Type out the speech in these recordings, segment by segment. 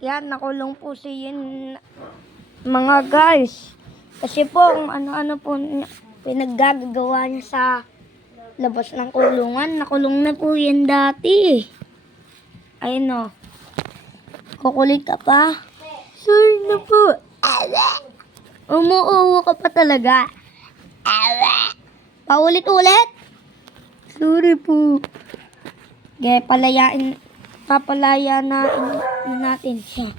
Yan, nakulong po si Yin, mga guys. Kasi po, kung ano-ano po pinaggagawa niya sa labas ng kulungan. Nakulong na po yan dati. Ayun o. Kukulit ka pa. Sorry na po. Umuuwo ka pa talaga. Paulit-ulit. Sorry po. Okay, papalaya na natin siya.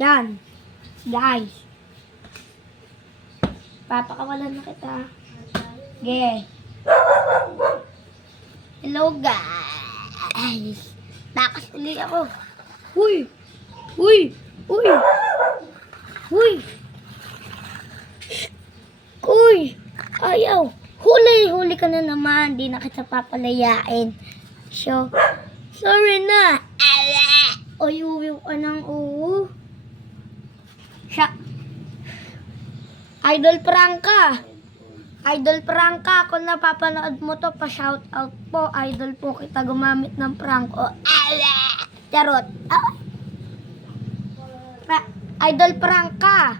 Yan. Guys. Papakawalan na kita. Okay. Hello guys. Takas ulit ako. Huy. Huy. Huy. Huy. Uy. Ayaw. Huli ka na naman. Di na kita papalayain. So, sorry na. Uy, ka ng uwo. Siya. Idol Franca. Idol Franca, kung napapanood mo to, pa-shoutout po. Idol po kita gumamit ng prank. O, charot. Idol Franca.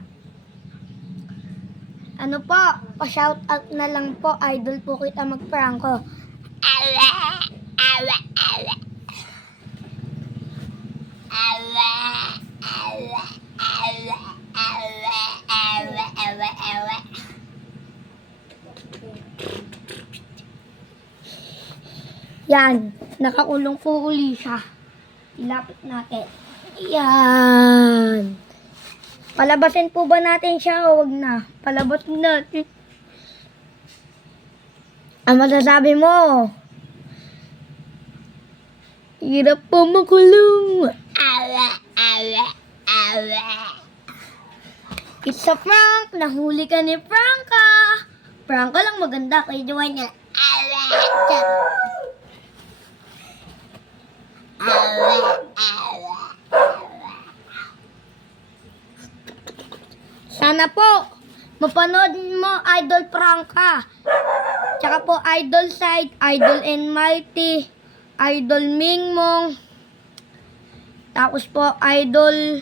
Ano po, pa-shoutout na lang po. Idol po kita mag-prank. O. Yan, nakakulong po uli siya. Ilapit natin. Yan. Palabasin po ba natin siya o wag na? Palabasin natin. Ang masasabi mo? Hirap po makulong. It's a prank. Nahuli ka ni Franca. Franca lang maganda kay Joanne niya. Sana po mapanood mo Idol Franca. Tsaka po Idol Side, Idol and Mighty, Idol Mingmong. Tapos po Idol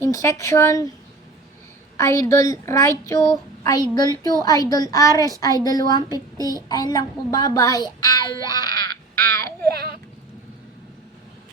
Insection, Idol Raichu, Idol 2, Idol Ares, Idol 150. Ayun lang po, bye-bye.